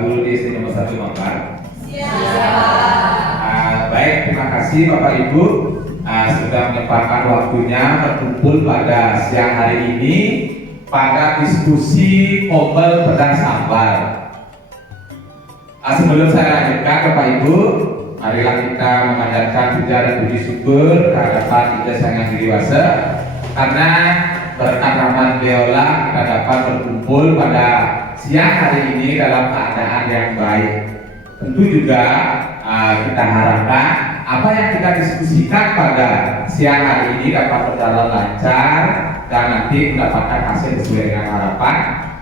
guru di SD nomor 1 Manggar? Siap. Baik, terima kasih Bapak Ibu sudah menyempatkan waktunya berkumpul pada siang hari ini pada diskusi ombel pedang sambal. Sebelum saya lanjutkan Bapak Ibu, marilah kita memanjatkan puja dan puji syukur kehadiran kita sangat dewasa karena berkat rahmat beliaulah kita dapat berkumpul pada siang hari ini dalam keadaan yang baik. Tentu juga kita harapkan apa yang kita diskusikan pada siang hari ini dapat berjalan lancar dan nanti mendapatkan hasil sesuai dengan harapan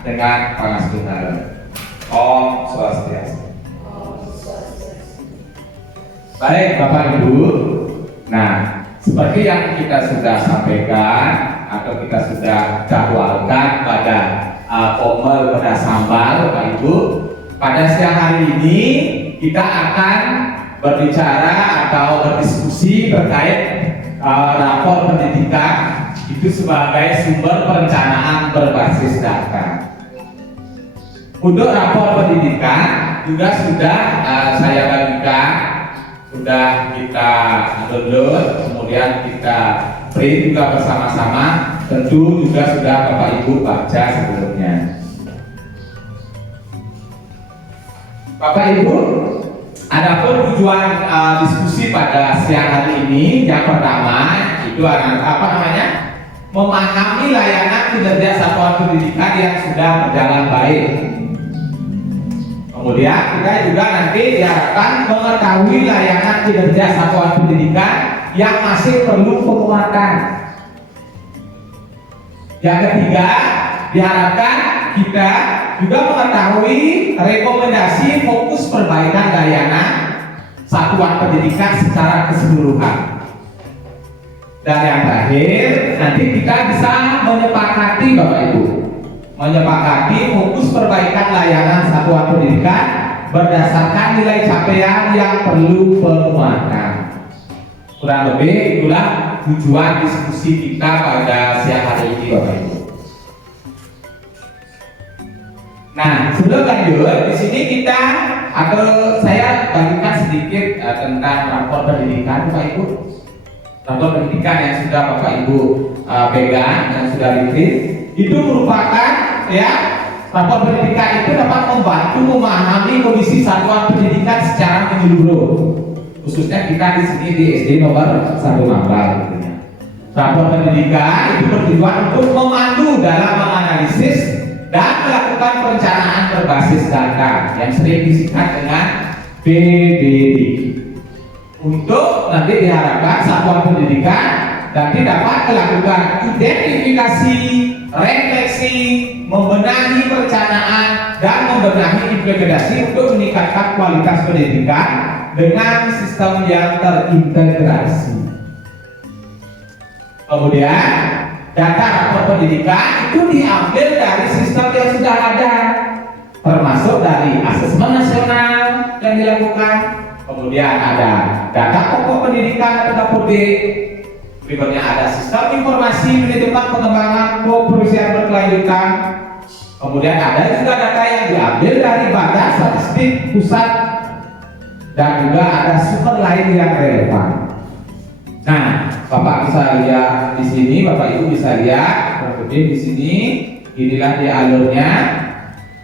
dengan panas benar. Om Swastiastu. Baik Bapak Ibu, nah seperti yang kita sudah sampaikan atau kita sudah jadwalkan pada ombel pedang sambal Bapak Ibu, pada siang hari ini kita akan berbicara atau berdiskusi terkait rapor pendidikan itu sebagai sumber perencanaan berbasis data. Untuk rapor pendidikan juga sudah saya bagikan, sudah kita download, kemudian kita print juga bersama-sama. Tentu juga sudah Bapak Ibu baca sebelumnya. Bapak Ibu, adapun tujuan diskusi pada siang hari ini yang pertama itu adalah memahami layanan kinerja satuan pendidikan yang sudah berjalan baik. Kemudian kita juga nanti diharapkan mengetahui layanan kinerja satuan pendidikan yang masih perlu penguatan. Yang ketiga, diharapkan kita juga mengetahui rekomendasi fokus perbaikan layanan satuan pendidikan secara keseluruhan. Dan yang terakhir, nanti kita bisa menyepakati Bapak Ibu, menyepakati fokus perbaikan layanan satuan pendidikan berdasarkan nilai capaian yang perlu penguatan. Kurang lebih itulah tujuan diskusi kita pada siang hari ini Bapak Ibu. Nah, sebelum lanjut, di sini kita atau saya bagikan sedikit tentang rapor pendidikan Bapak Ibu. Rapor pendidikan yang sudah Bapak Ibu pegang dan sudah diprint itu merupakan rapor pendidikan itu dapat membantu memahami kondisi satuan pendidikan secara menyeluruh. Khususnya kita di sini di SD nomor 1 Manggar. Rapor pendidikan itu bertujuan untuk memandu dalam menganalisis dan melakukan perencanaan berbasis data yang sering disingkat dengan PBD. Untuk nanti diharapkan satuan pendidikan nanti dapat melakukan identifikasi, refleksi, membenahi perencanaan dan membenahi implementasi untuk meningkatkan kualitas pendidikan dengan sistem yang terintegrasi. Kemudian data rapor pendidikan itu diambil dari sistem yang sudah ada, termasuk dari asesmen nasional yang dilakukan, kemudian ada data pokok pendidikan atau Dapodik, berikutnya ada sistem informasi manajemen pengembangan keprofesian berkelanjutan, kemudian ada juga data yang diambil dari Badan Statistik Pusat, dan juga ada sumber lain yang relevan. Nah, Bapak bisa lihat di sini, Bapak Ibu bisa lihat, kemudian di sini inilah dia alurnya.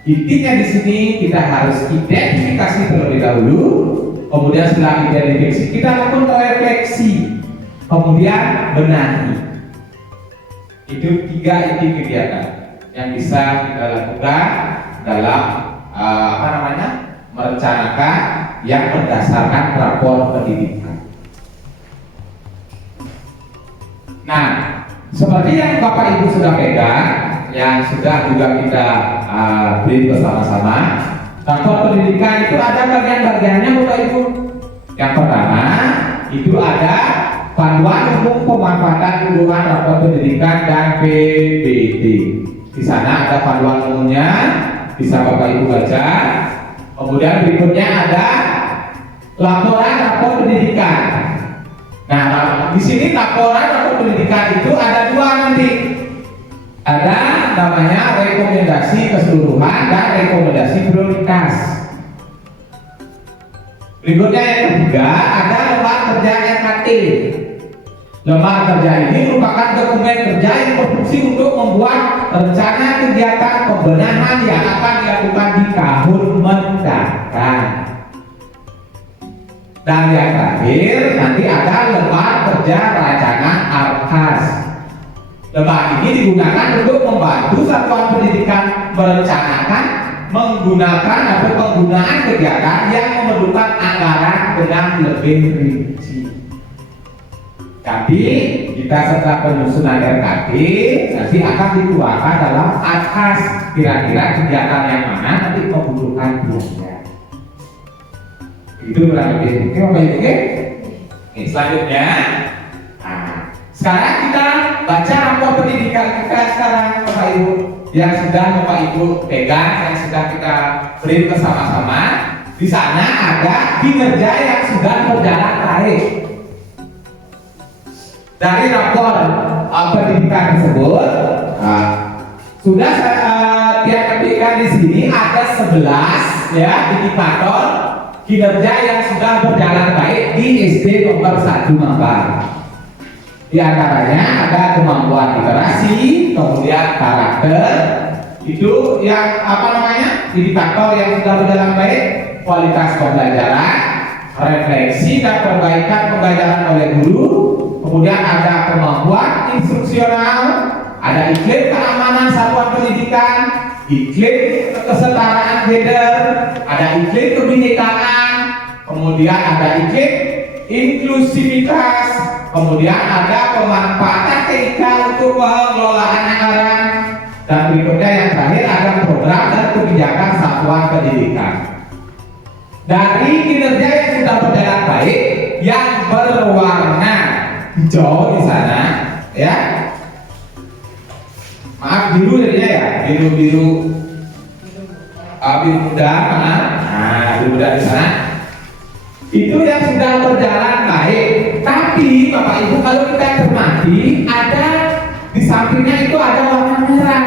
Intinya di sini kita harus identifikasi terlebih dahulu, kemudian setelah identifikasi kita lakukan refleksi, kemudian benahi. Itu 3 inti kegiatan yang bisa kita lakukan dalam merencanakan yang berdasarkan rapor pendidikan. Nah, seperti yang Bapak Ibu sudah pegang, yang sudah juga kita print bersama-sama, rapor pendidikan itu ada bagian-bagiannya Bapak Ibu. Yang pertama itu ada panduan umum pemanfaatan hubungan rapor pendidikan dan PBD. Di sana ada panduan umumnya, bisa Bapak Ibu baca. Kemudian berikutnya ada laporan rapor pendidikan. Nah, di sini laporan rapor pendidikan itu ada 2 nanti. Ada namanya rekomendasi keseluruhan dan rekomendasi prioritas. Berikutnya yang ketiga ada lembar kerja RKT. Lembar kerja ini merupakan dokumen kerja yang berfungsi untuk membuat rencana kegiatan pembenahan yang akan dilakukan di tahun mendatang. Dan yang terakhir nanti ada lembar kerja rancangan ARKAS. Lembar ini digunakan untuk membantu satuan pendidikan merencanakan, menggunakan atau penggunaan kegiatan yang memerlukan anggaran dengan lebih rinci. Tapi kita setelah penyusunan RKT nanti akan dikeluarkan dalam ARKAS kira-kira kegiatan yang mana nanti membutuhkan biaya. Itu kurang lebih. Oke. Selanjutnya, sekarang kita baca rapor pendidikan kita sekarang Bapak Ibu yang sudah Bapak Ibu pegang, yang sudah kita beri bersama-sama. Di sana ada kinerja yang sudah berjalan baik. Dari rapor pendidikan tersebut sudah saya ketikkan di sini ada 11 ya indikator kinerja yang sudah berjalan baik di SD nomor 1 Mambang. Di antaranya ada kemampuan literasi, kemudian karakter, itu yang indikator yang sudah berjalan baik, kualitas pembelajaran, refleksi dan perbaikan pembelajaran oleh guru, kemudian ada kemampuan instruksional, ada iklim keamanan satuan pendidikan, iklim kesetaraan gender, ada iklim kebinekaan, kemudian ada iklim inklusivitas, kemudian ada pemanfaatan TIK untuk pengelolaan anggaran, dan berikutnya yang terakhir ada program dan kebijakan satuan pendidikan. Dari kinerja yang sudah berjalan baik, yang berwarna hijau di sana, ya, maaf biru jadinya ya, biru muda, biru muda di sana. Itu yang sudah berjalan baik. Tapi Bapak Ibu kalau kita cermati, ada di sampingnya itu ada warna merah.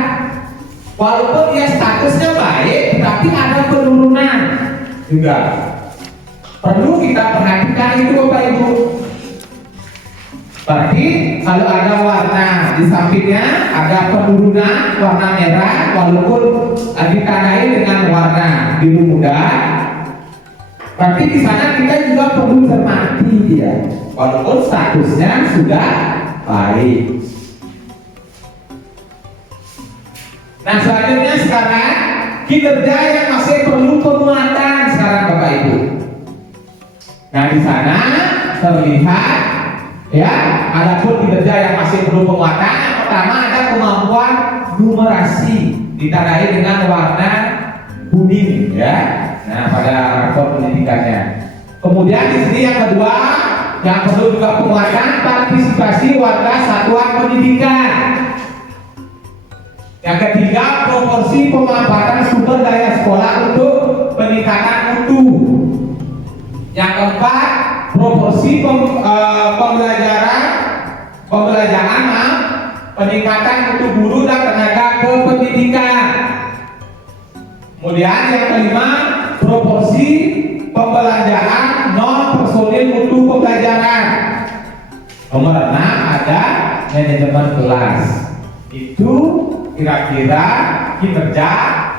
Walaupun dia statusnya baik, tapi ada penurunan juga. Perlu kita perhatikan itu Bapak Ibu. Berarti kalau ada warna di sampingnya ada penurunan warna merah, walaupun ditandai dengan warna biru muda, berarti di sana kita juga perlu cermati dia, walaupun statusnya sudah baik. Nah selanjutnya sekarang kinerja yang masih perlu penguatan sekarang Bapak Ibu. Nah di sana terlihat ya, adapun kinerja yang masih perlu penguatan, yang pertama ada kemampuan numerasi ditandai dengan warna kuning ya. Nah pada rapor pendidikannya. Kemudian di sini yang kedua yang perlu juga penguatan, partisipasi warga satuan pendidikan. Yang ketiga, proporsi pemanfaatan sumber daya sekolah untuk peningkatan mutu. Yang keempat, proporsi pembelajaran peningkatan mutu guru dan tenaga kependidikan. Kemudian yang kelima, proporsi pembelajaran non personil mutu pembelajaran. Nomor 6 ada manajemen kelas. Itu kira-kira kinerja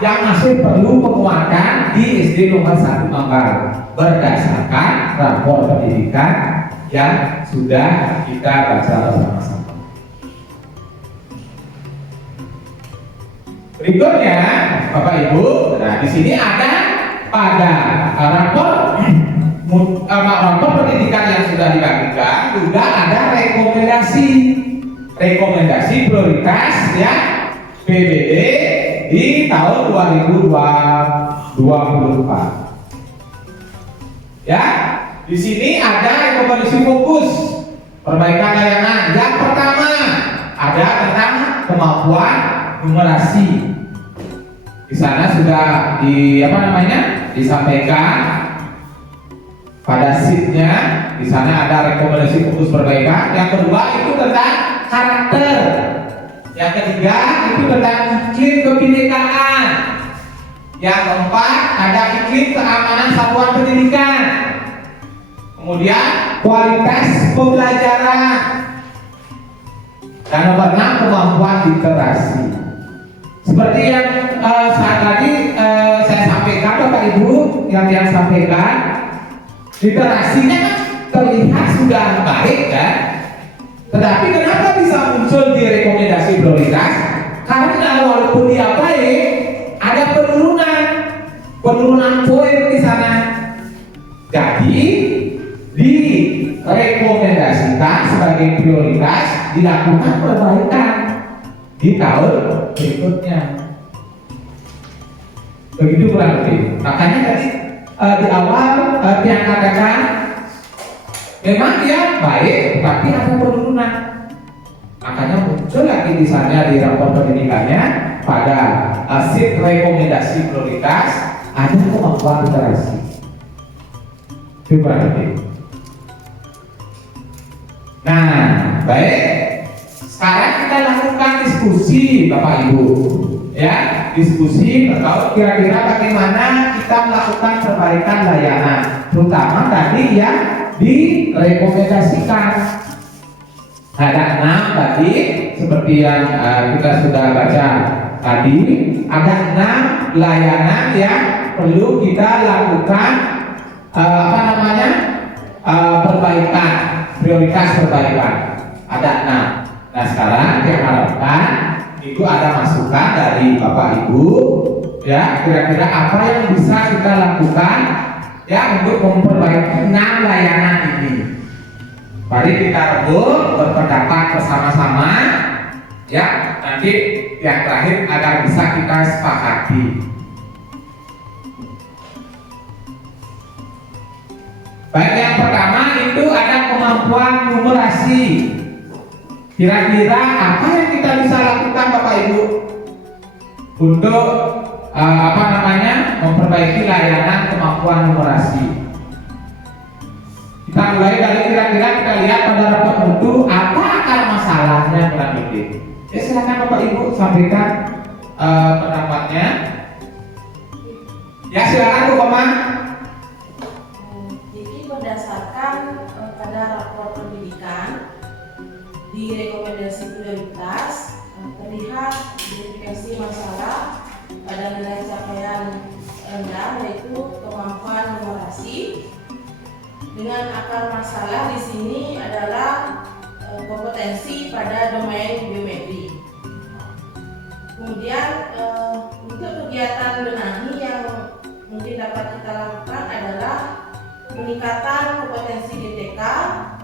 yang masih perlu penguatan di SD nomor 1 Mambang berdasarkan rapor pendidikan yang sudah kita baca bersama-sama. Berikutnya, Bapak Ibu, nah di sini ada pada rapor pendidikan yang sudah dibagikan juga ada rekomendasi prioritas ya PBB di tahun 2024. Ya, di sini ada rekomendasi fokus perbaikan layanan. Yang pertama ada tentang kemampuan numerasi. Di sana sudah disampaikan pada sheetnya. Di sana ada rekomendasi fokus perbaikan. Yang kedua itu tentang karakter. Yang ketiga itu tentang iklim kebinekaan. Yang keempat ada iklim keamanan satuan pendidikan. Kemudian kualitas pembelajaran. Dan nomor 6 kemampuan literasi. Seperti yang saat tadi saya sampaikan, Bapak Ibu yang sampaikan, literasinya kan terlihat sudah baik kan? Tetapi kenapa bisa muncul di rekomendasi prioritas? Karena walaupun dia baik, ada penurunan poin di sana. Jadi direkomendasikan sebagai prioritas dilakukan perbaikan di tahun berikutnya. Begitu kurang lebih. Makanya tadi di awal yang katakan memang dia baik, tapi ada penurunan. Makanya muncul lagi di sana di rapor pendidikannya pada sheet rekomendasi prioritas ada kemampuan literasi. Itu kurang lebih. Nah, baik. Sekarang kita lakukan diskusi, Bapak Ibu. Ya, diskusi terkait kira-kira bagaimana kita melakukan perbaikan layanan, terutama tadi yang direkomendasikan. Ada 6 tadi, seperti yang kita sudah baca tadi, ada 6 layanan yang perlu kita lakukan perbaikan, prioritas perbaikan. Ada 6. Nah sekarang yang harapkan itu ada masukan dari Bapak Ibu, ya kira-kira apa yang bisa kita lakukan ya untuk memperbaiki 6 layanan ini. Mari kita rebut berpendapat bersama-sama, ya nanti yang terakhir agar bisa kita sepakati. Baik, yang pertama itu ada kemampuan numerasi. Kira-kira apa yang kita bisa lakukan Bapak Ibu untuk memperbaiki layanan kemampuan numerasi? Kita mulai dari kira-kira kita lihat pada rapor mutu apa akar masalahnya kurang lebih. Ya silakan Bapak Ibu sampaikan pendapatnya. Ya silakan Bu Komang. Jadi berdasarkan pada rapor pendidikan di rekomendasi prioritas terlihat identifikasi masalah pada nilai capaian rendah yaitu kemampuan numerasi. Dengan akar masalah di sini adalah kompetensi pada domain geometri. Kemudian untuk kegiatan benahi yang mungkin dapat kita lakukan adalah peningkatan kompetensi DTK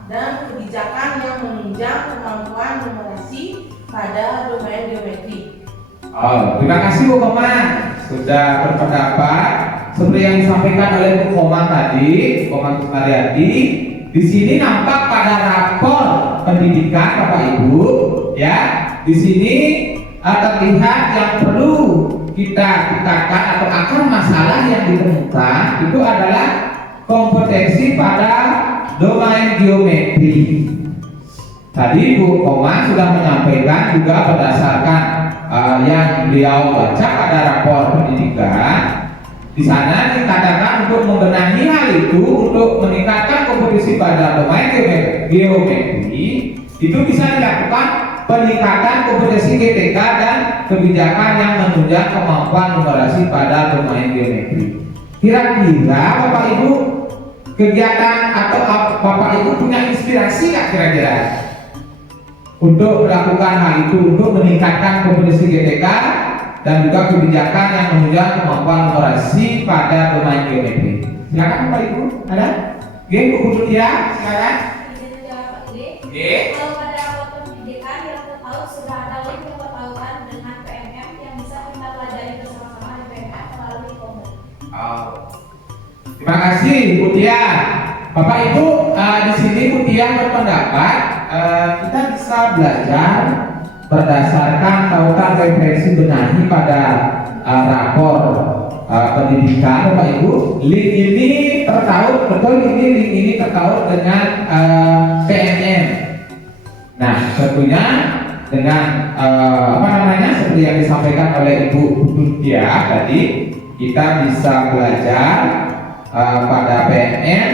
dan kebijakan yang menunjang kemampuan numerasi pada domain geometri. Terima kasih Bu Komang sudah berpendapat seperti yang disampaikan oleh Bu Komang tadi, Komang Sumaryati. Di sini nampak pada rapor pendidikan Bapak Ibu, ya. Di sini terlihat yang perlu kita tingkatkan atau akar masalah yang ditemukan itu adalah kompetensi pada domain geometri. Tadi Bu Komang sudah menyampaikan juga berdasarkan yang beliau baca pada rapor pendidikan. Di sana dikatakan untuk membenahi hal itu, untuk meningkatkan kompetisi pada domain geometri, itu bisa dilakukan peningkatan kompetensi GTK dan kebijakan yang menunjang kemampuan numerasi pada domain geometri. Kira-kira Bapak Ibu kegiatan atau Bapak Ibu punya inspirasi nggak kira-kira untuk melakukan hal itu, untuk meningkatkan kompetensi GTK dan juga kebijakan yang menunjang kemampuan numerasi pada domain geometri? Silakan Bapak Ibu, ada? Bu Putri ya, silakan. Kalau pada rapor pendidikan yang tertahu sudah ada link yang berkaitan dengan PMM yang bisa kita pelajari bersama-sama di PMM melalui e-commerce. Terima kasih Bu Tia. Bapak Ibu di sini Bu Tia berpendapat kita bisa belajar berdasarkan tautan referensi benahi pada rapor pendidikan Bapak Ibu. Link ini terkait betul, link ini terkait dengan PMM. Nah tentunya dengan seperti yang disampaikan oleh Ibu Dutia tadi, kita bisa belajar pada PNM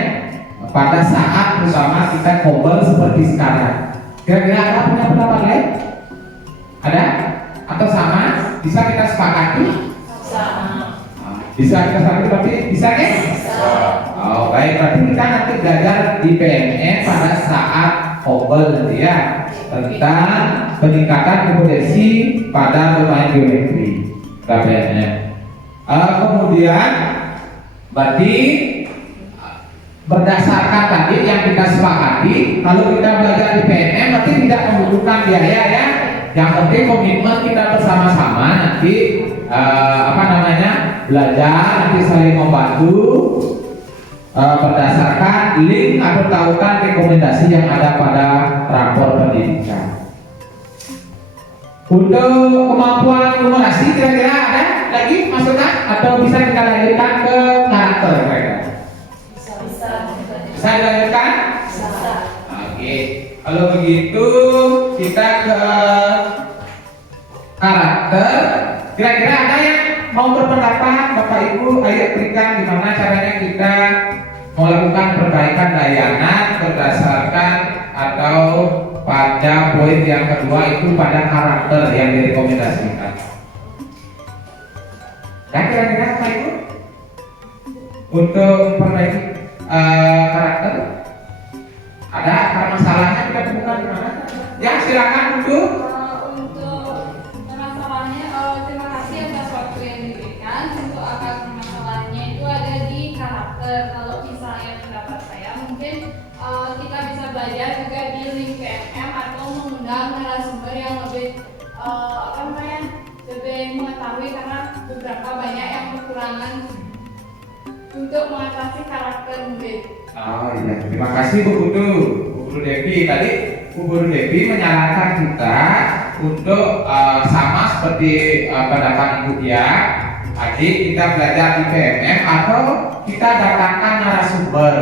pada saat terutama kita kobel seperti sekarang. Kira-kira ada punya pendapat lain? Ada? Atau sama? Bisa kita sepakati? Sama. Bisa kita sepakati berarti bisa kan? Oh baik, berarti kita nanti belajar di PNM pada saat kobel nanti ya, tentang peningkatan kompetensi pada bermain geometri PNM. Kemudian berarti berdasarkan tadi yang kita sepakati, kalau kita belajar di PNM berarti tidak membutuhkan biaya ya. Yang penting komitmen kita bersama-sama nanti belajar, nanti saling membantu berdasarkan link atau tautan rekomendasi yang ada pada rapor pendidikan. Untuk kemampuan numerasi kira-kira ada lagi masukan atau bisa kita lanjutkan ke karakter kira-kira? Bisa dilanjutkan? Bisa. Oke, kalau begitu kita ke karakter. Kira-kira ada yang mau berpendapat, Bapak Ibu? Ayo berikan gimana caranya kita melakukan perbaikan layanan berdasarkan atau pada poin yang kedua itu pada karakter yang direkomendasikan. Dan kira-kira Bapak Ibu untuk memperbaiki karakter ada akar masalahnya kita temukan di mana? Ya silakan untuk permasalahannya, terima kasih atas waktu yang diberikan. Untuk akar permasalahannya itu ada di karakter. Kalau misalnya pendapat saya mungkin kita bisa belajar juga di link PNM atau mengundang narasumber yang lebih lebih mengetahui, karena beberapa banyak yang kekurangan untuk mengatasi karakter murid. Oh iya, terima kasih Bu Guru Devi. Tadi Bu Guru Devi menyarankan kita untuk sama seperti pendapat Ibu ya. Tadi kita belajar di PNM atau kita datangkan narasumber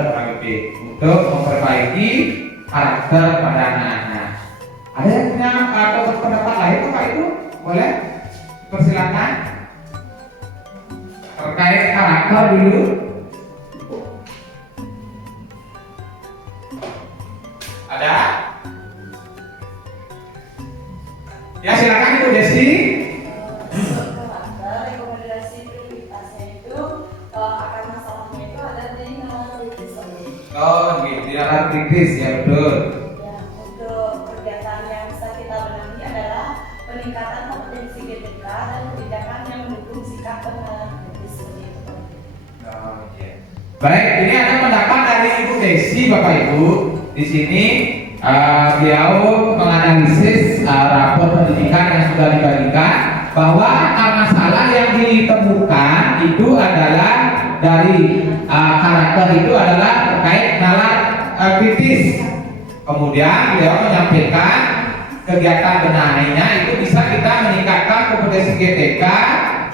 untuk memperbaiki karakter pada anak-anak. Ada yang punya atau berpendapat lain Bapak Ibu? Boleh? Persilakan. Terkait karakter dulu. Ada? Ya silakan Ibu Desi. Karakter rekomendasi prioritasnya itu akan masalahnya itu ada di nalar kritis. Oh gitu, nalar kritis ya betul. Ya, untuk kegiatan yang bisa kita benahi adalah peningkatan kompetensi GTK dan kebijakan yang mendukung sikap pengenalan kritis seperti itu. Oh, iya. Baik, ini ada pendapat dari Ibu Desi Bapak Ibu. Di sini beliau menganalisis rapor pendidikan yang sudah dibagikan bahwa akar masalah yang ditemukan itu adalah dari karakter itu adalah terkait nalar kritis. Kemudian beliau menyampaikan kegiatan benahinya itu bisa kita meningkatkan kompetensi GTK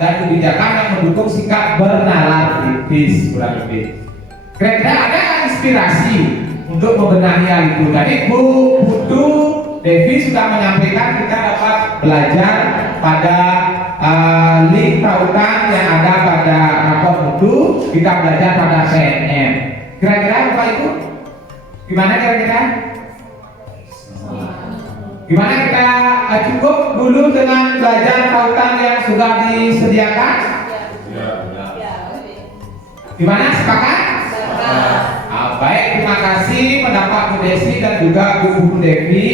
dan kebijakan yang mendukung sikap bernalar kritis kurang lebih. Kira-kira ada inspirasi untuk membenahi hal itu? Tadi Bu Putu Devi sudah menyampaikan kita dapat belajar pada link tautan yang ada pada rapor mutu, kita belajar pada PNM. Kira-kira Bapak Ibu gimana kira-kira? Gimana kita cukup dulu dengan belajar tautan yang sudah disediakan? Gimana, sepakat? Baik, terima kasih pendapat Bu Desi dan juga Bu Devi.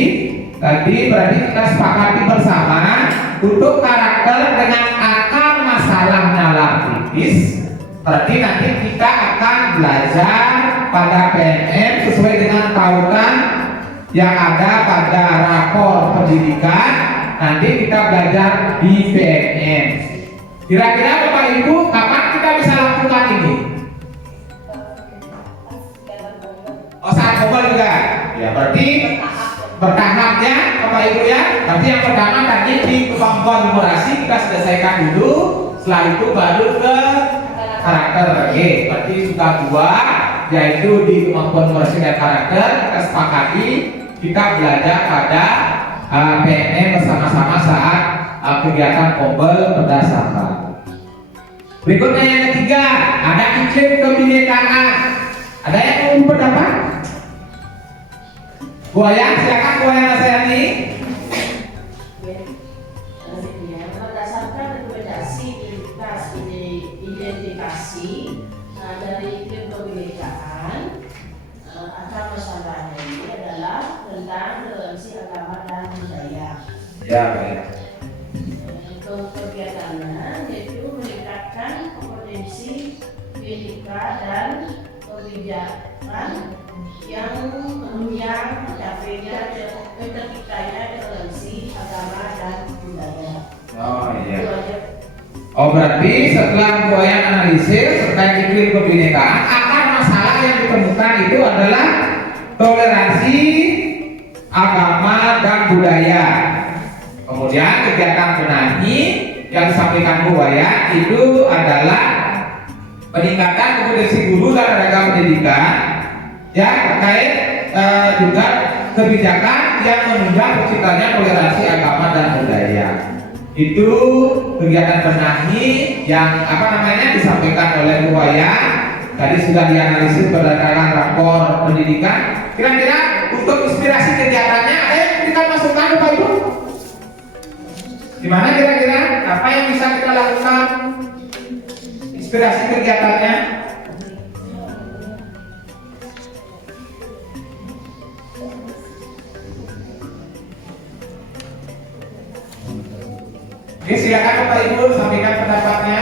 Tadi berarti kita sepakati bersama untuk karakter dengan akar masalah nalar kritis. Berarti nanti kita akan belajar pada PNM sesuai dengan tautan yang ada pada rapor pendidikan. Nanti kita belajar di PNM. Kira-kira Bapak Ibu kapan kita bisa lakukan ini? Oh saat kobel juga? Ya berarti bertahap ya Bapak Ibu ya. Berarti yang pertama tadi di kemampuan numerasi kita selesaikan dulu. Setelah itu baru ke karakter. Oke, berarti sudah dua, yaitu di kemampuan numerasi dan karakter. Kita sepakati kita belajar pada PNM bersama-sama saat kegiatan Kombel berdasarkan. Berikutnya yang ketiga, ada iklim kebinekaan. Ada yang mau berpendapat? Buaya, silakan Buaya Nasayani. Berdasarkan rekomendasi identifikasi dari iklim kebinekaan, akar masalahnya ini adalah tentang toleransi agama dan budaya. Ya, baik. Untuk kegiatannya yaitu meningkatkan kompetensi pendidikan dan kebijakan yang menunjang tercapainya terciptanya toleransi agama dan budaya. Oh iya. Itu aja. Oh berarti setelah Buaya analisis terkait iklim kebinekaan, akar masalah yang ditemukan itu adalah toleransi agama dan budaya. Kemudian kegiatan benahi yang disampaikan Buaya itu adalah peningkatan kompetensi guru dan tenaga pendidikan, ya terkait juga kebijakan yang menunjang terciptanya toleransi agama dan budaya. Itu kegiatan benahi yang disampaikan oleh Buaya. Tadi sudah dianalisis berdasarkan rapor pendidikan. Kira-kira untuk inspirasi kegiatannya ada yang memberikan masukan Bapak Ibu? Gimana kira-kira apa yang bisa kita lakukan? Inspirasi kegiatannya? Oke, silakan Bapak Ibu sampaikan pendapatnya.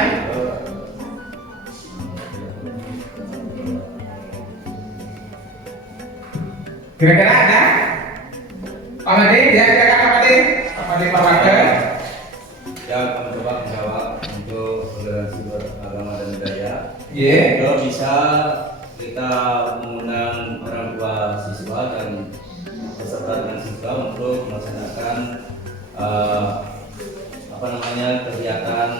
Kira-kira ada? Pak Made, ya silakan Pak Made. Pak Made Pak Wakil. Ya, kami coba menjawab untuk toleransi beragama dan budaya. Iya. Kalau bisa kita mengundang orang tua siswa dan beserta dengan siswa untuk melaksanakan kegiatan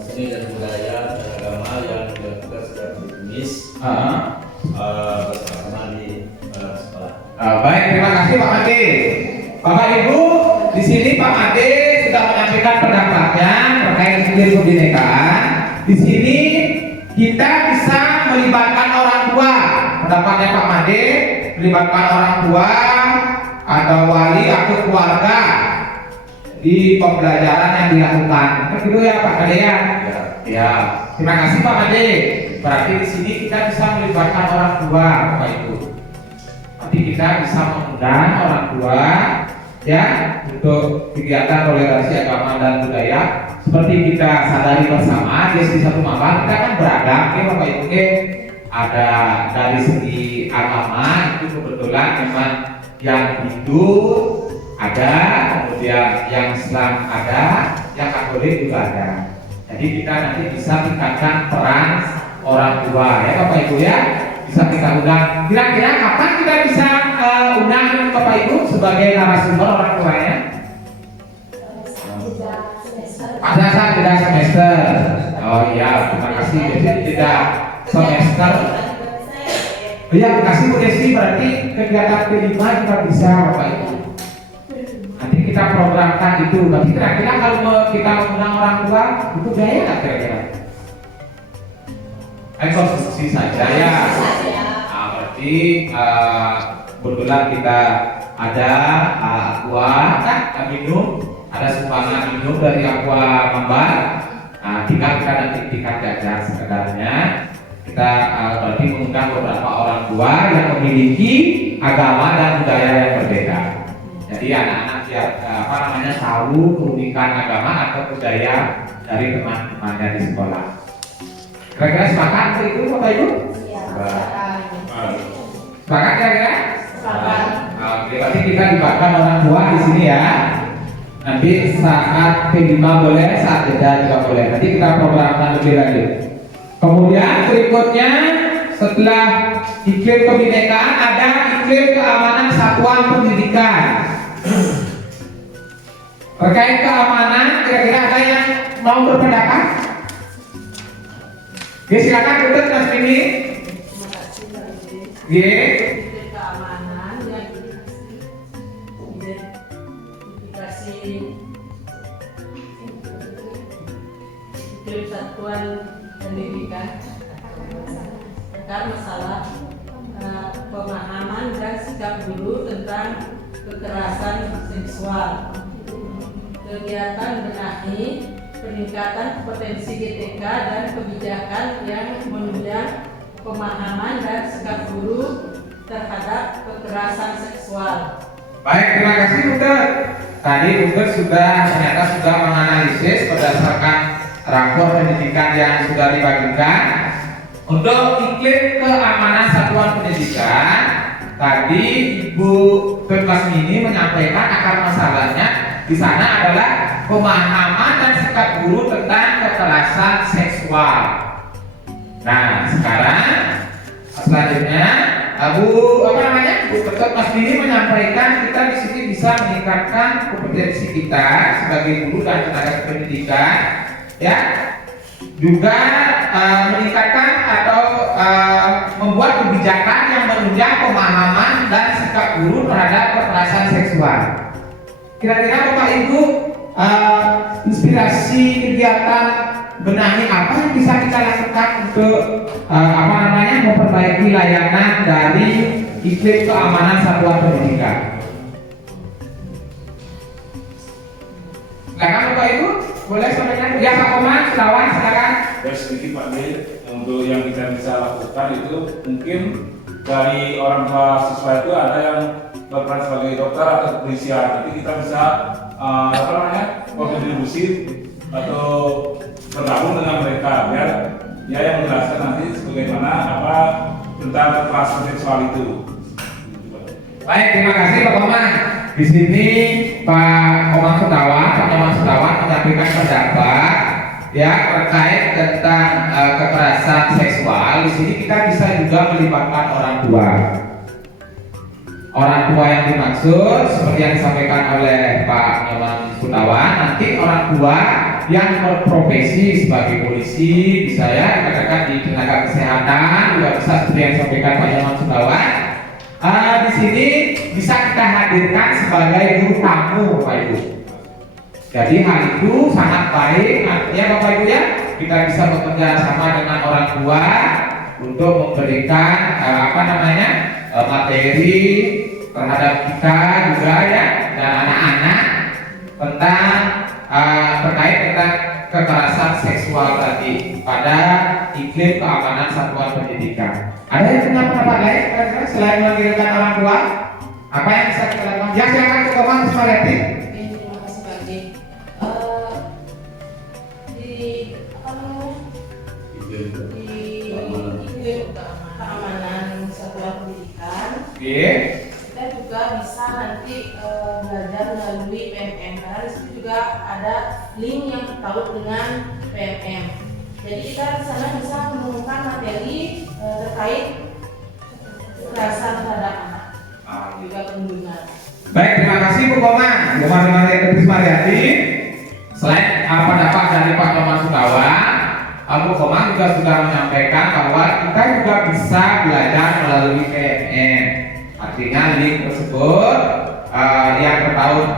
seni dan budaya dan agama yang dilakukan setiap hari Kamis bersama di sekolah. Baik, terima kasih Pak Made. Bapak Ibu, di sini Pak Made sudah menyampaikan pendapatnya terkait iklim kebinekaan. Di sini kita bisa melibatkan orang tua. Pendapatnya Pak Made melibatkan orang tua atau wali atau keluarga di pembelajaran yang dilakukan. Begitu ya Pak Made ya? Ya. Terima kasih Pak Made. Berarti di sini kita bisa melibatkan orang tua, Bapak Ibu. Nanti kita bisa mengundang orang tua ya untuk kegiatan toleransi agama dan budaya. Seperti kita sadari bersama di satu mabang kita kan beragam ya Bapak Ibu. Ada dari segi agama itu kebetulan memang yang Hindu ada, kemudian yang Islam ada, yang Katolik juga ada. Jadi kita nanti bisa tingkatkan peran orang tua ya Bapak Ibu ya, bisa kita undang. Kira-kira kapan kita bisa undang Bapak Ibu sebagai narasumber orang tuanya? Pada saat jeda semester. Oh iya, terima kasih. Jadi tidak semester. Iya, terima kasih Bu Desi. Berarti kegiatan kelima kita bisa Bapak Ibu. Nanti kita programkan itu. Tapi kira-kira kalau kita mengundang orang tua itu biaya nggak kira-kira? Konsumsi saja ya. Nah, berarti kebetulan kita ada aqua kan minum, ada sumbangan minum dari aqua Mambar. Nah, tinggal kita nanti tingkat jajan sekedarnya. Kita berarti mengundang beberapa orang tua yang memiliki agama dan budaya yang berbeda. Jadi anak-anak biar tahu keunikan agama atau budaya dari teman-temannya di sekolah. Kira-kira sepakat untuk itu Bapak Ibu? Sepakat kira-kira? Sepakat. Oke, berarti kita libatkan orang tua di sini ya. Nanti saat P5 boleh, saat jeda juga boleh. Nanti kita programkan lebih lanjut. Kemudian berikutnya setelah iklim kebinekaan ada iklim keamanan satuan pendidikan. Terkait keamanan, kira-kira ada yang mau berpendapat? Oke, silakan duduk Mas Mimi. Terima kasih Pak Ibu. Oke. Keamanan yang masalah pemahaman dan sikap guru tentang kekerasan seksual. Kegiatan benahi peningkatan potensi GTK dan kebijakan yang menunjang pemahaman dan sikap guru terhadap kekerasan seksual. Baik, terima kasih dokter. Tadi dokter ternyata sudah menganalisis berdasarkan rapor pendidikan yang sudah dibagikan. Untuk iklim keamanan satuan pendidikan, tadi Ibu Permasmini menyampaikan akar masalahnya di sana adalah pemahaman dan sikap guru tentang kekerasan seksual. Nah, sekarang selanjutnya Bu Permasmini menyampaikan kita di sini bisa meningkatkan kompetensi kita sebagai guru dan tenaga pendidikan, ya. Juga meningkatkan atau membuat kebijakan yang menunjang pemahaman dan sikap guru terhadap kekerasan seksual. Kira-kira Bapak Ibu inspirasi kegiatan benahi apa yang bisa kita lakukan untuk memperbaiki layanan dari iklim keamanan satuan pendidikan? Silakan Bapak Ibu, boleh sampaikan. Ya Pak Komar, silakan. Ya sedikit Pak D, untuk yang kita bisa lakukan itu mungkin dari orang tua siswa itu ada yang berperan sebagai dokter atau kepolisian. Nanti kita bisa berkontribusi atau bergabung dengan mereka biar dia yang menjelaskan nanti sebagaimana apa tentang kekerasan seksual itu. Baik, terima kasih Pak Komar. Di sini Pak Nyoman Setiawan menyampaikan pendapat ya terkait tentang kekerasan seksual. Di sini kita bisa juga melibatkan orang tua. Orang tua yang dimaksud seperti yang disampaikan oleh Pak Nyoman Setiawan, nanti orang tua yang berprofesi sebagai polisi, bisa ya dikatakan di tenaga kesehatan, juga bisa seperti yang disampaikan Pak Nyoman Setiawan. Di sini bisa kita hadirkan sebagai guru tamu, Bapak Ibu. Jadi hal itu sangat baik, ya Bapak Ibu ya. Kita bisa bekerja sama dengan orang tua untuk memberikan materi terhadap kita juga ya dan anak-anak tentang terkait tentang kekerasan seksual tadi pada iklim keamanan satuan pendidikan. Ada yang punya pendapat lain selain mengirimkan orang tua? Apa yang bisa kita lakukan? Ya silakan ke Bapak Sumaryati. Terima kasih Pak D. Di iklim keamanan satuan pendidikan, kita juga bisa nanti belajar melalui PMM karena di situ juga ada link yang terkait dengan PMM. Jadi kita di sana bisa menemukan materi terkait kekerasan terhadap anak, juga perlindungan. Baik, terima kasih Bu Komar. Sumaryati. Selain pendapat dari Pak Nyoman Setiawan, Bu Komar juga sudah menyampaikan bahwa kita juga bisa belajar melalui PMM. Artinya link tersebut yang terpaut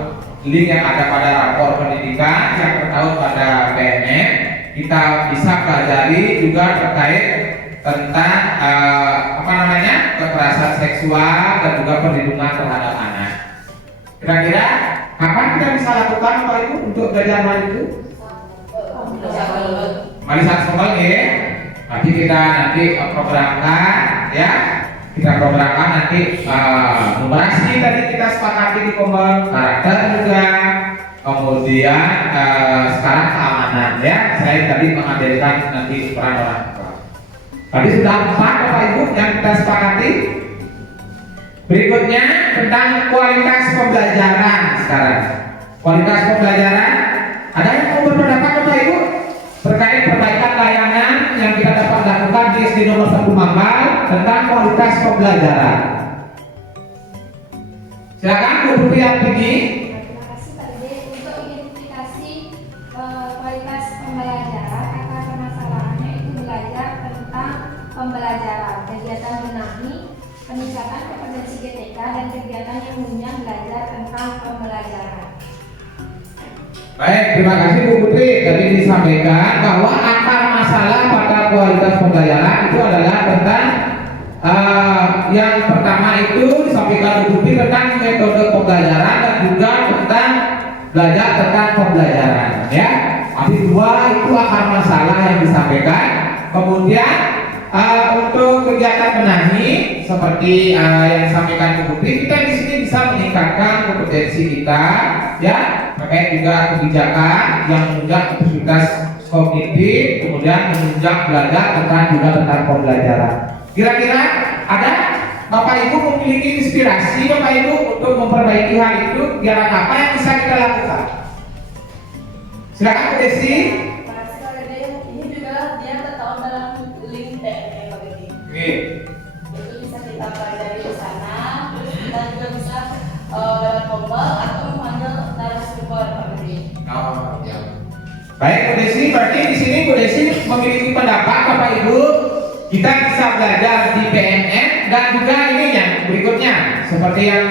link yang ada pada rapor pendidikan yang terpaut pada PMM, kita bisa pelajari juga terkait tentang kekerasan seksual dan juga perlindungan terhadap anak. Kira-kira kapan kita bisa lakukan Bapak Ibu untuk belajar hal itu? Mari sama ya. Nanti kita programkan ya. Kita programkan nanti numerasi tadi kita sepakati di karakter juga. Kemudian sekarang keamanan ya. Saya tadi menghadirkan nanti peran orang tua. Tadi sudah 4 Bapak Ibu yang kita sepakati. Berikutnya tentang kualitas pembelajaran sekarang. Kualitas pembelajaran, ada yang mau berpendapat Bapak Ibu terkait perbaikan layanan yang kita dapat lakukan di SD nomor 1 Mambal tentang kualitas pembelajaran. Silakan Bu Putri Tinggi. Terima kasih Pak Dede. Untuk identifikasi kualitas pembelajaran, akar permasalahannya itu belajar tentang pembelajaran, kegiatan benahi, peningkatan kompetensi GTK dan kegiatan yang menunjang belajar tentang pembelajaran. Baik, terima kasih Bu Putri. Tadi disampaikan bahwa akar masalah pada kualitas pembelajaran itu adalah tentang yang pertama itu disampaikan Bu Putri tentang metode pembelajaran dan juga tentang belajar tentang pembelajaran, ya. Masih dua itu akar masalah yang disampaikan. Kemudian untuk kegiatan benahi seperti yang disampaikan Bu Putri, kita di sini bisa meningkatkan kompetensi kita, ya, terkait juga kebijakan yang menunjang aktivitas kognitif, kemudian menunjang belajar tentang pembelajaran. Kira-kira ada Bapak Ibu memiliki inspirasi Bapak Ibu untuk memperbaiki hal itu, kegiatan apa yang bisa kita lakukan? Silakan Bu Desi. Makasih Pak Gede. Ini juga dia tertawa dalam link PNM Pak Gede. Oke. Itu bisa kita pelajari di sana. Terus kita juga bisa lewat tombol atau memanggil narasumber Pak Gede. Oh, ya. Baik Bu Desi, berarti di sini Bu Desi memiliki pendapat Bapak Ibu, kita bisa belajar di PNN dan juga ini yang berikutnya seperti yang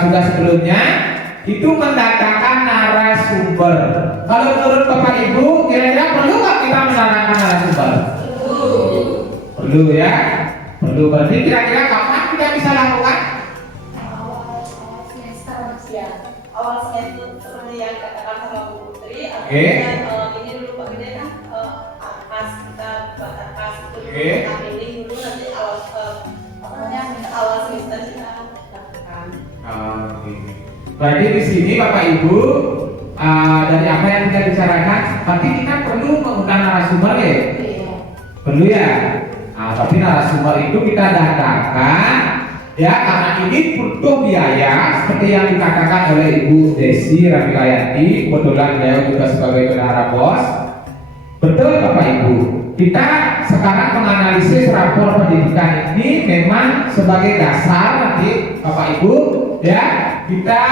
sudah sebelumnya itu mendatangkan narasumber. Kalau menurut Bapak Ibu kira-kira perlu nggak kita mendatangkan narasumber? Perlu ya, perlu. Berarti kira-kira kapan kita bisa lakukan? Awal semester Ya, awal semester seperti yang dikatakan sama Bu Putri. Oke. Ini dulu Pak Gede kan pas kita pas itu Oke. kita pilih dulu nanti awal semester kita lakukan. Oke. Berarti di sini Bapak Ibu dari apa yang kita bicarakan, berarti kita perlu mengundang narasumber ya? Iya. Perlu ya. Nah, tapi narasumber itu kita datangkan ya karena ini butuh biaya seperti yang dikatakan oleh Ibu Desi Rafilayati, kebetulan beliau juga sebagai bendahara BOS. Betul Bapak Ibu. Kita sekarang menganalisis rapor pendidikan ini memang sebagai dasar nanti Bapak Ibu ya kita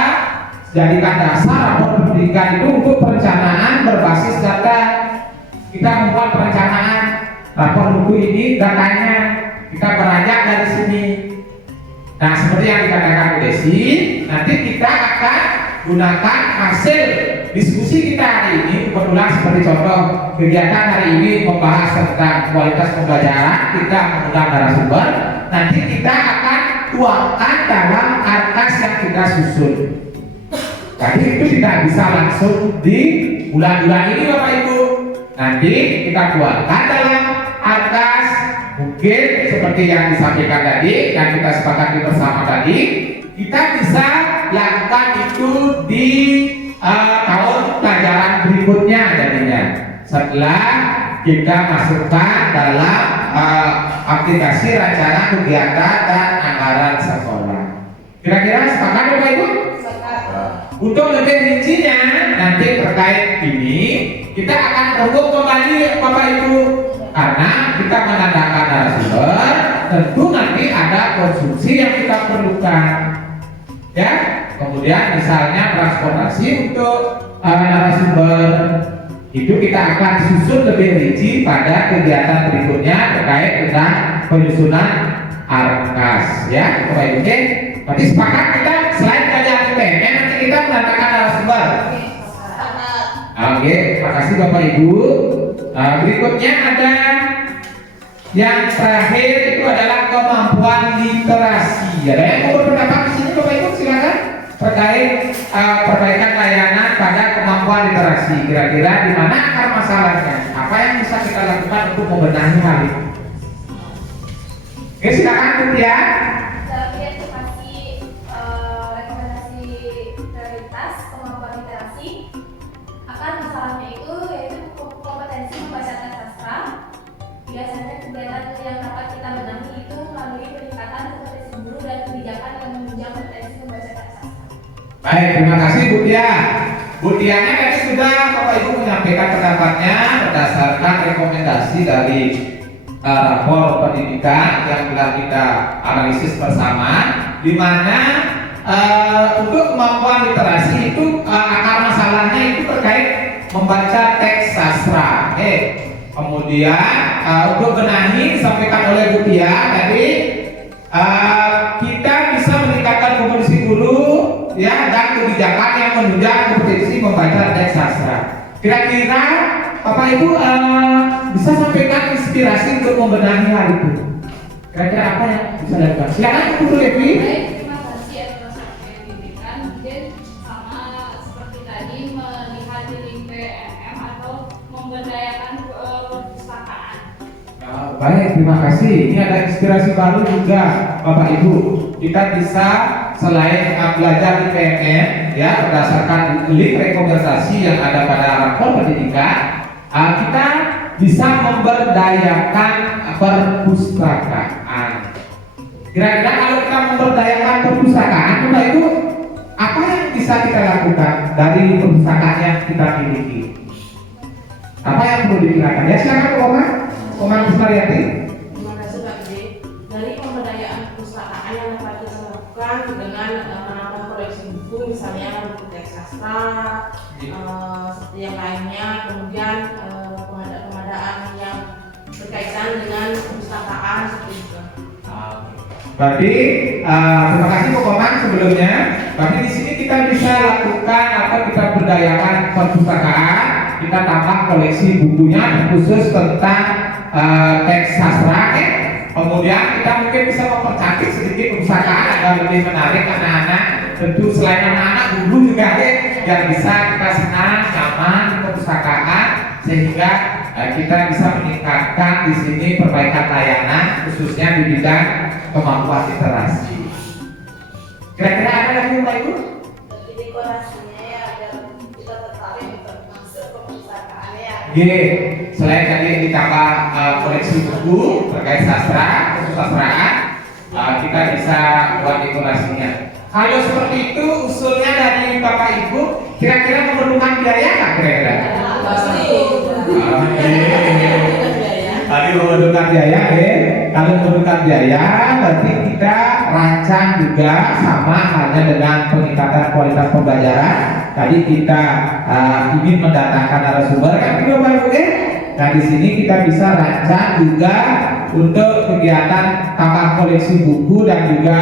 jadikan dasar rapor pendidikan itu untuk perencanaan berbasis data. Kita membuat perencanaan rapor buku ini datanya kita beranjak dari sini. Nah seperti yang dikatakan Bu Desi, nanti kita akan gunakan hasil diskusi kita hari ini. Kebetulan seperti contoh kegiatan hari ini membahas tentang kualitas pembelajaran, kita mengundang narasumber. Nanti kita akan tuangkan dalam arkas yang kita susun. Jadi itu tidak bisa langsung di bulan-bulan ini Bapak Ibu. Nanti kita tuangkan dalam arkas, mungkin seperti yang disampaikan tadi, yang kita sepakati bersama tadi. Kita bisa lakukan itu di tahun pelajaran berikutnya jadinya setelah kita masukkan dalam aplikasi rencana kegiatan dan anggaran sekolah. Kira-kira sepakat Bapak Ibu? Untuk lebih rincinya nanti terkait ini kita akan rembuk kembali Bapak Ibu karena kita menandakan narasumber, tentu nanti ada konsumsi yang kita perlukan. Ya, kemudian misalnya transportasi untuk narasumber itu kita akan susun lebih rinci pada kegiatan berikutnya terkait dengan penyusunan arkas. Ya, Bapak Ibu. Berarti sepakat kita selain belajar di PNN nanti kita mendatangkan narasumber. Oke, terima kasih Bapak Ibu. Berikutnya ada yang terakhir itu adalah kemampuan literasi. Ada yang mau berpendapat di sini Bapak Ibu silakan terkait perbaikan layanan pada kemampuan literasi. Kira-kira di mana akar masalahnya? Apa yang bisa kita lakukan untuk membenahi hal itu? Oke, silakan Bu Tia. Saya itu kasih rekomendasi prioritas kemampuan literasi. Akar masalahnya itu yaitu kompetensi membaca teks sastra. Biasanya kegiatan yang dapat kita benahi itu melalui peningkatan kompetensi guru dan kebijakan yang menunjang kompetensi membaca teks sastra. Baik, terima kasih Bu Tia. Bu Tianya tadi sudah Bapak Ibu menyampaikan pendapatnya berdasarkan rekomendasi dari rapor pendidikan yang telah kita analisis bersama, di mana untuk kemampuan literasi itu akar masalahnya itu terkait membaca teks sastra. Kemudian untuk benahi disampaikan oleh Bu Tia tadi kita bisa meningkatkan kompetensi guru ya dan kebijakan yang menunjang kompetensi membaca teks sastra. Kira-kira Bapak Ibu bisa sampaikan inspirasi untuk membenahi hal itu. Kira-kira apa yang bisa dilakukan? Silakan Bu Levi. Baik, terima kasih atas waktu yang diberikan. Mungkin sama seperti tadi melihat di link PMM atau memberdayakan perpustakaan. Baik, terima kasih. Ini ada inspirasi baru juga Bapak Ibu. Kita bisa selain belajar di PMM ya berdasarkan link rekomendasi yang ada pada rapor pendidikan, kita bisa memberdayakan perpustakaan. Kira-kira kalau kita memberdayakan perpustakaan, Bapak Ibu, apa yang bisa kita lakukan dari perpustakaan yang kita miliki? Apa yang perlu dipikirkan? Ya silakan Oma Kusnariati. Terima kasih Pak Ide. Dari pemberdayaan perpustakaan yang dapat kita lakukan dengan menambah koleksi buku, misalnya buku teks sastra, seperti yang lainnya, kemudian pengadaan yang berkaitan dengan perpustakaan seperti itu. Berarti terima kasih Bu Komang sebelumnya. Berarti di sini kita bisa lakukan atau kita berdayakan perpustakaan, kita tambah koleksi bukunya khusus tentang teks sastra, kemudian kita mungkin bisa mempercantik sedikit perpustakaan agar lebih menarik anak-anak. Tentu selain anak-anak, guru juga yang bisa kita senang, nyaman di perpustakaan, sehingga kita bisa meningkatkan di sini perbaikan layanan khususnya di bidang kemampuan literasi. Kira-kira ada lagi Bapak Ibu? Jadi dekorasinya ya agar kita tertarik untuk masuk ke perpustakaan ya. Selain tadi ditambah koleksi buku terkait sastra, kesusastraan, kita bisa buat dekorasinya. Kalau seperti itu usulnya dari Bapak Ibu, kira-kira memerlukan biaya nggak kira-kira? Tadi memerlukan biaya, kalau memerlukan biaya, berarti kita rancang juga sama halnya dengan peningkatan kualitas pembelajaran. Tadi kita ingin mendatangkan narasumber, kan itu Bapak Ibu Nah di sini kita bisa rancang juga untuk kegiatan tambah koleksi buku dan juga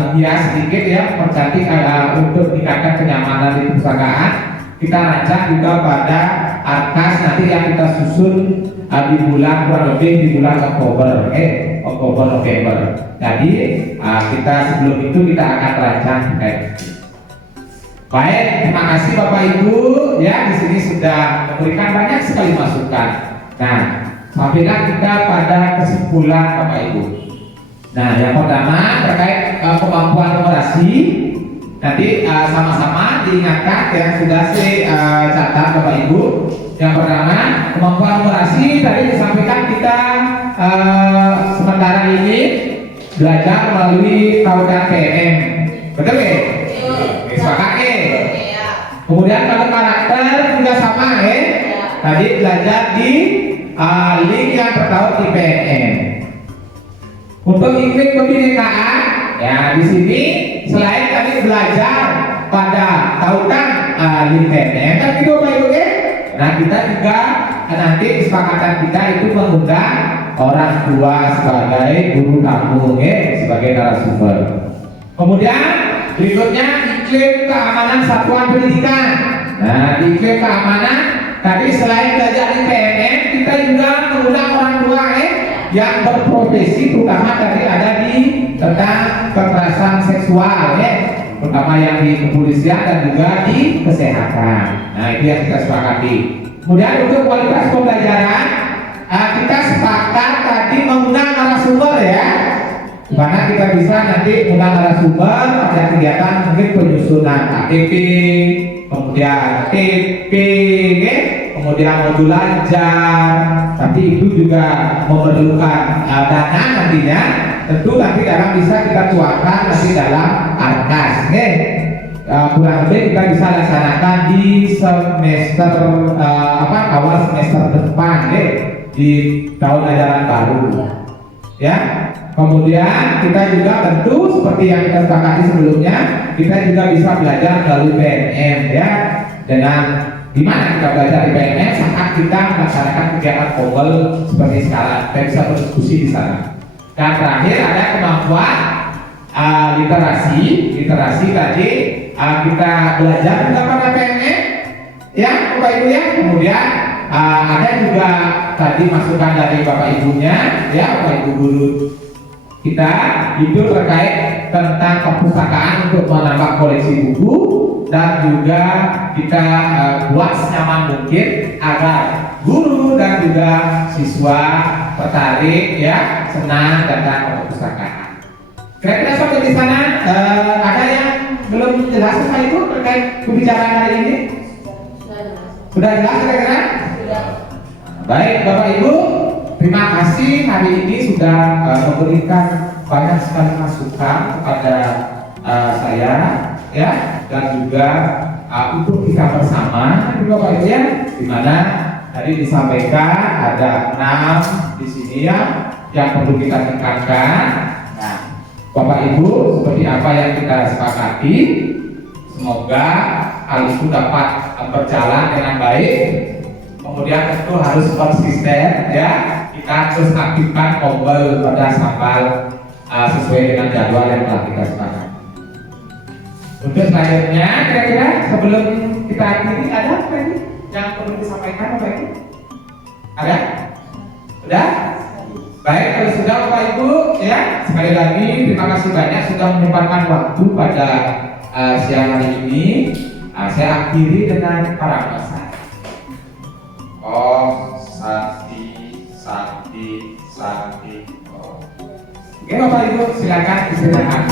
menghias sedikit ya, percantik untuk meningkatkan kenyamanan di perpustakaan. Kita rancang juga pada Arkas nanti yang kita susun di bulan kurang lebih di bulan Oktober, November. Jadi kita sebelum itu kita akan rancang kayak gitu. Baik, terima kasih Bapak Ibu ya, di sini sudah memberikan banyak sekali masukan. Nah, sampailah kita pada kesimpulan Bapak Ibu. Nah, yang pertama terkait kemampuan numerasi. Nanti sama-sama diingatkan yang sudah saya catat Bapak Ibu. Yang pertama, kemampuan numerasi tadi disampaikan kita sementara ini belajar melalui tautan PMM. Betul ya? Sepakat ya? Kemudian kalau karakter juga sama ya. Tadi belajar di link yang bertaut di PMM. Untuk iklim kebinekaan, ya di sini selain tadi belajar pada tautan link PMM, kan gitu Bapak Ibu ya. Nah kita juga nanti kesepakatan kita itu mengundang orang tua sebagai guru kamu ya, sebagai narasumber. Kemudian berikutnya iklim keamanan satuan pendidikan. Nah di iklim keamanan tadi selain belajar di PMM, kita juga mengundang orang tua yang berprofesi, terutama tadi ada di tentang kekerasan seksual ya, terutama yang di kepolisian dan juga di kesehatan. Nah itu yang kita sepakati. Kemudian untuk kualitas pembelajaran kita sepakat tadi mengundang narasumber ya, mana kita bisa nanti mengundang narasumber pada kegiatan mungkin penyusunan KTP, kemudian TP, kemudian modul ajar. Tapi itu juga memerlukan dana nantinya. Tentu nanti dalam bisa kita tuangkan nanti dalam Arkas. Kurang lebih kita bisa laksanakan di semester awal semester depan di tahun ajaran baru. Ya. Kemudian kita juga tentu seperti yang kita sepakati sebelumnya, kita juga bisa belajar melalui PMM ya, dengan di mana kita belajar di PMM saat kita melaksanakan kegiatan kobel seperti sekarang, kita bisa berdiskusi di sana. Dan terakhir ada kemampuan literasi tadi kita belajar juga pada PMM ya Bapak Ibu ya. Kemudian ada juga tadi masukan dari Bapak Ibunya ya, Bapak Ibu guru kita itu terkait tentang perpustakaan untuk menambah koleksi buku dan juga kita buat senyaman mungkin agar guru dan juga siswa tertarik ya, senang datang ke perpustakaan. Kira-kira sampai di sana ada yang belum jelas Pak Ibu terkait pembicaraan hari ini? Sudah jelas kira-kira? Sudah. Baik Bapak Ibu, terima kasih hari ini sudah memberikan banyak sekali masukan kepada saya ya, dan juga untuk kita bersama Bapak Ibu ya, di mana tadi disampaikan ada 6 di sini ya yang perlu kita tingkatkan. Nah, Bapak Ibu, seperti apa yang kita sepakati, semoga hal itu dapat berjalan dengan baik. Kemudian tentu harus konsisten ya, kita terus aktifkan tombol pada sambal sesuai dengan jadwal yang telah kita sepakati. Untuk selanjutnya, kira-kira sebelum kita akhiri ada apa lagi yang perlu disampaikan Bapak Ibu? Ada? Sudah? Baik, kalau sudah Bapak Ibu ya, sekali lagi terima kasih banyak sudah menyempatkan waktu pada siang hari ini. Saya akhiri dengan para pesan. Om Santi Santi Santi Om. Oke Bapak Ibu, silakan istirahat.